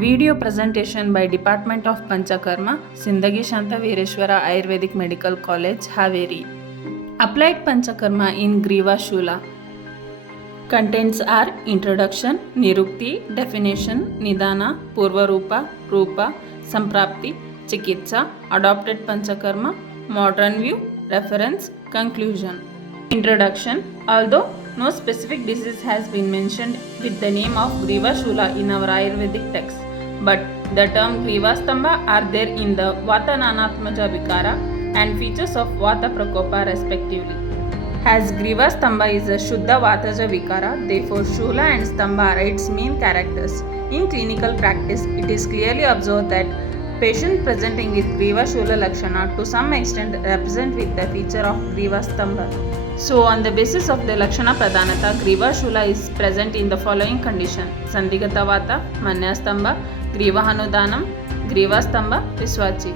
Video presentation by Department of Panchakarma, Sandhigata Vata Ayurvedic Medical College, Haveri. Applied Panchakarma in Greevashoola. Contents are Introduction, Nirukti, Definition, Nidana, Purvarupa, Rupa, Samprapti, Chikitsa, Adopted Panchakarma, Modern View, Reference, Conclusion. Introduction. Although no specific disease has been mentioned with the name of Greevashoola in our Ayurvedic text, but the term Greeva Stambha are there in the Vata Nanatmaja Vikara and features of Vata Prakopa respectively. As Greeva Stambha is a Shuddha Vataja Vikara, therefore Shula and Stambha are its main characters. In clinical practice, it is clearly observed that patients presenting with Greevashoola Lakshana to some extent represent with the feature of Greeva Stambha. So, on the basis of the Lakshana Pradhanata, Greevashoola is present in the following condition: Sandhigata Vata, Manyastambha, Greeva Hanudanam, Greeva Stambha, Visvachi.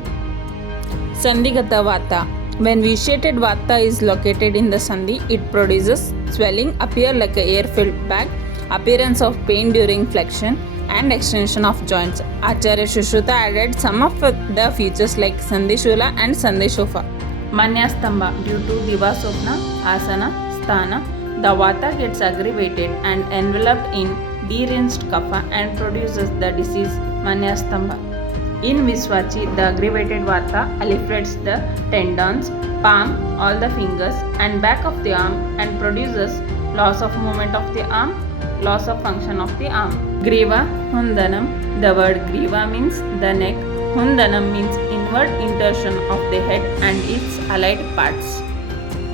Sandhigata Vata. When vitiated Vata is located in the Sandhi, it produces swelling, appear like a air-filled bag, appearance of pain during flexion, and extension of joints. Acharya Shushruta added some of the features like Sandhishula and Sandhishofa. Manyastambha. Due to Divasopna, Asana, Sthana, the Vata gets aggravated and enveloped in deranged kapha and produces the disease Manyastambha. In Visvachi, the aggravated Vata proliferates the tendons, palm, all the fingers and back of the arm and produces loss of movement of the arm, loss of function of the arm. Greeva Hundanam. The word Greeva means the neck. Hundanam means inward insertion of the head and its allied parts.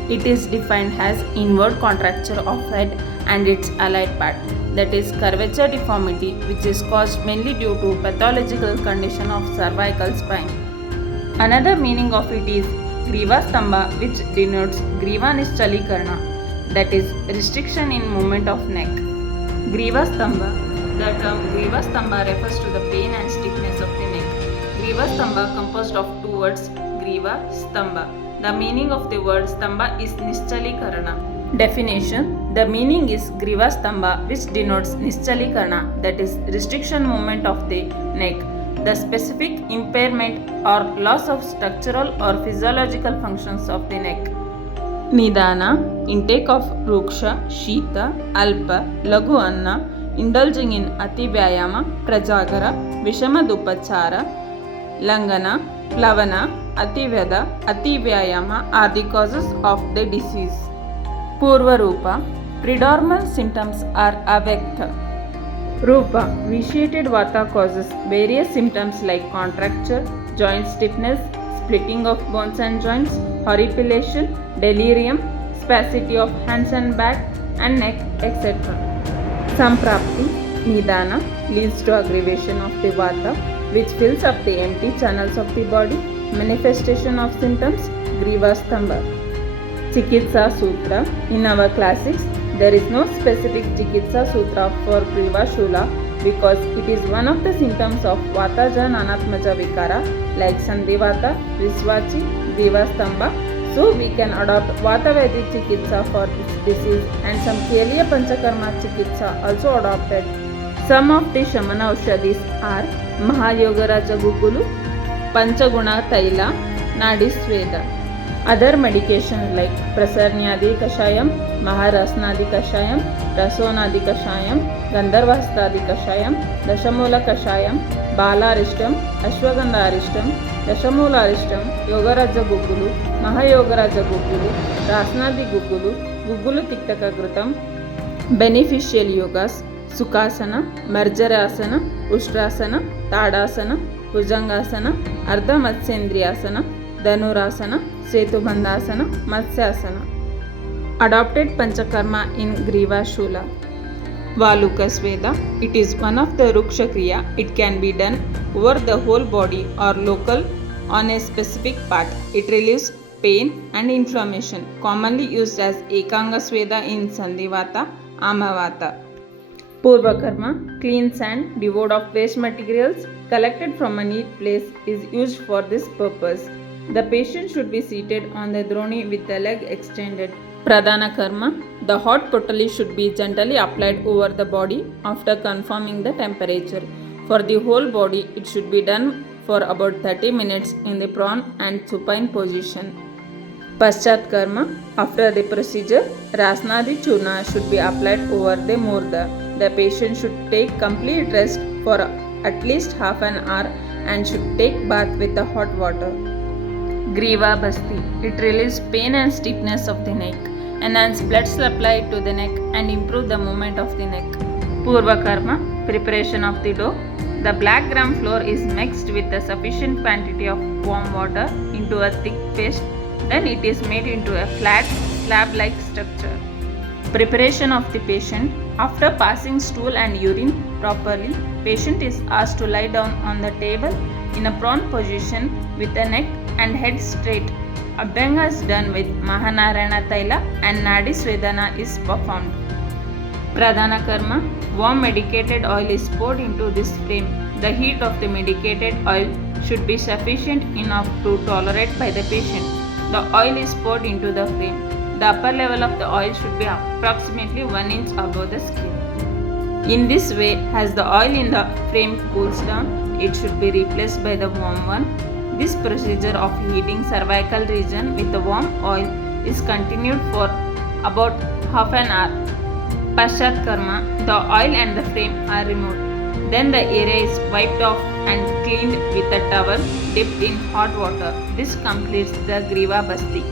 It is defined as inward contracture of head and its allied part, that is curvature deformity, which is caused mainly due to pathological condition of cervical spine. Another meaning of it is Greeva Stambha, which denotes Greeva Nischalikarna, that is restriction in movement of neck. Greeva Stambha. The term Greeva Stambha refers to the pain and stiffness of the neck. Greeva Stambha composed of two words, Greeva Stambha. The meaning of the word Stambha is Nischalikarana. Definition. The meaning is Greeva Stambha, which denotes Nischalikarana, that is restriction movement of the neck, the specific impairment or loss of structural or physiological functions of the neck. Nidana. Intake of Ruksha, Shita, Alpa, Laghu Anna, indulging in Ati Vyayama, Prajagara, Vishama Dupachara, Langana, Plavana, Ati Veda, Ati Vyayama are the causes of the disease. Purva Rupa. Predominant symptoms are Avekta. Rupa. Vitiated Vata causes various symptoms like contracture, joint stiffness, splitting of bones and joints, horripilation, delirium, spasticity of hands and back and neck, etc. Samprapti. Nidana leads to aggravation of the Vata, which fills up the empty channels of the body. Manifestation of symptoms, Greeva Stambha. Chikitsa Sutra. In our classics, there is no specific Chikitsa Sutra for Greevashoola because it is one of the symptoms of Vataja Nanatmaja Vikara like Sandhivata, Visvachi, Greeva Stambha. So we can adopt Vata Vedic Chikitsa for this disease and some Keliya Panchakarma Chikitsa also adopted. Some of the Shamana Aushadhis are Mahayogaraja Gugulu, Panchaguna Taila, Nadisveda. Other medications like Prasarnyadi Kashayam, Maharasnadi Kashayam, Rasonadi Kashayam, Gandharvastadi Kashayam, Dashamula Kashayam, Balarishtam, Ashwagandha Arishtam, Dashamula Arishtam, Yogaraja Gugulu, Mahayogaraja Gugulu, Rasnadi Gugulu, Gugulu Tiktaka Grutam, Beneficial Yogas, Sukhasana, Marjarasana, Ushtrasana, Tadasana, Bhujangasana, Ardha Matsendriyasana, Dhanurasana, Setubandhasana, Matsyasana. Adopted Panchakarma in Greevashoola. Valukas Veda. It is one of the Ruksha Kriya. It can be done over the whole body or local on a specific part. It relieves pain and inflammation. Commonly used as Ekanga Sveda in Sandhivata, Amavata. Purvakarma. Clean sand devoid of waste materials collected from a neat place is used for this purpose. The patient should be seated on the droni with the leg extended. Pradhana Karma. The hot potali should be gently applied over the body after confirming the temperature. For the whole body, it should be done for about 30 minutes in the prone and supine position. Paschatkarma. After the procedure, Rasnadi Churna should be applied over the murda. The patient should take complete rest for at least half an hour and should take bath with the hot water. Greeva Basti. It relieves pain and stiffness of the neck, enhance blood supply to the neck and improve the movement of the neck. Purva Karma. Preparation of the dough. The black gram flour is mixed with a sufficient quantity of warm water into a thick paste. Then it is made into a flat slab-like structure. Preparation of the patient. After passing stool and urine properly, patient is asked to lie down on the table in a prone position with the neck and head straight. Abhyanga is done with Mahanarayana Taila and Nadi Svedana is performed. Pradhana Karma. Warm medicated oil is poured into this frame. The heat of the medicated oil should be sufficient enough to tolerate by the patient. The oil is poured into the frame. The upper level of the oil should be approximately 1 inch above the skin. In this way, as the oil in the frame cools down, it should be replaced by the warm one. This procedure of heating cervical region with the warm oil is continued for about half an hour. Paschatkarma. The oil and the frame are removed. Then the area is wiped off and cleaned with a towel dipped in hot water. This completes the Greeva Basti.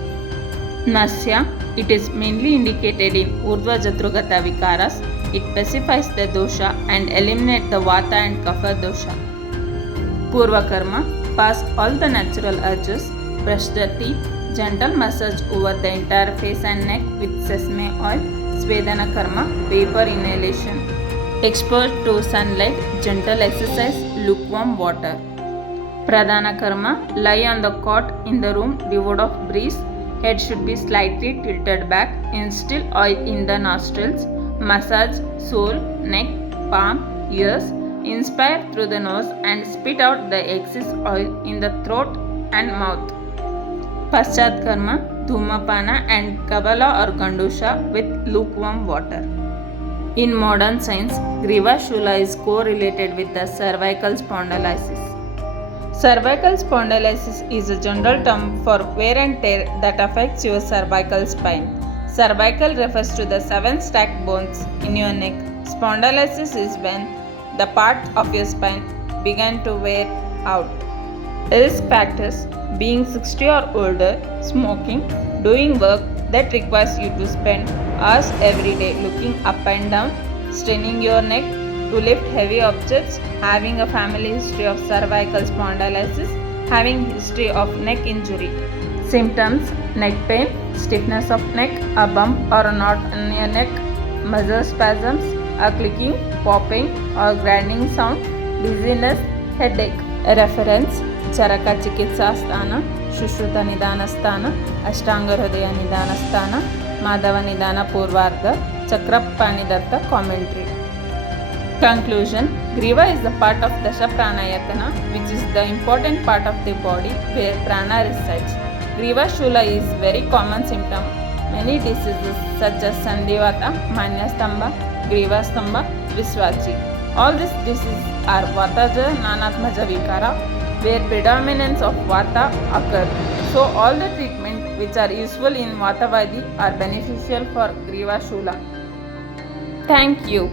Nasya. It is mainly indicated in Urdhva Jatrugata Vikaras. It specifies the dosha and eliminates the Vata and Kapha dosha. Purva Karma. Pass all the natural urges. Brush the teeth. Gentle massage over the entire face and neck with sesame oil. Svedana Karma. Vapor inhalation. Exposed to sunlight, gentle exercise, lukewarm water. Pradhana Karma. Lie on the cot in the room devoid of breeze. Head should be slightly tilted back. Instill oil in the nostrils. Massage sole, neck, palm, ears. Inspire through the nose and spit out the excess oil in the throat and mouth. Paschatkarma. Dhumapana and Kavala or Gandusha with lukewarm water. In modern science, Greevashoola is correlated with the cervical spondylosis. Cervical spondylosis is a general term for wear and tear that affects your cervical spine. Cervical refers to the 7 stacked bones in your neck. Spondylosis is when the part of your spine began to wear out. Risk factors: being 60 or older, smoking, doing work that requires you to spend hours every day looking up and down, straining your neck to lift heavy objects, having a family history of cervical spondylosis, having history of neck injury. Symptoms: neck pain, stiffness of neck, a bump or a knot in your neck, muscle spasms, a clicking, popping or grinding sound, dizziness, headache. Reference: Charaka Chikitsa Sthana, Shushruta Nidana Sthana, Ashtanga Hridaya Nidana Sthana, Madhava Nidana Purvarga, Chakrapanidatta commentary. Conclusion: Greeva is the part of Dasha Pranayatana, which is the important part of the body where prana resides. Greevashoola is very common symptom. Many diseases such as Sandhigata, Manyastambha, Greeva Stambha, Visvachi. All these diseases are Vataja Nanatmaja Vikara, where predominance of Vata occur. So all the treatment which are useful in Vatavadi are beneficial for Greevashoola. Thank you.